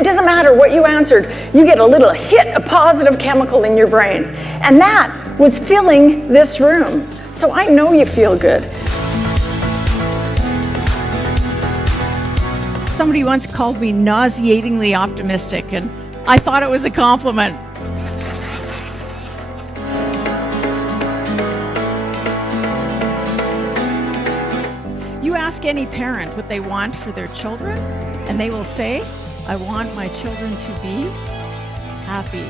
It doesn't matter what you answered, you get a little hit of positive chemical in your brain. And that was filling this room. So I know you feel good. Somebody once called me nauseatingly optimistic, and I thought it was a compliment. You ask any parent what they want for their children, and they will say, I want my children to be happy.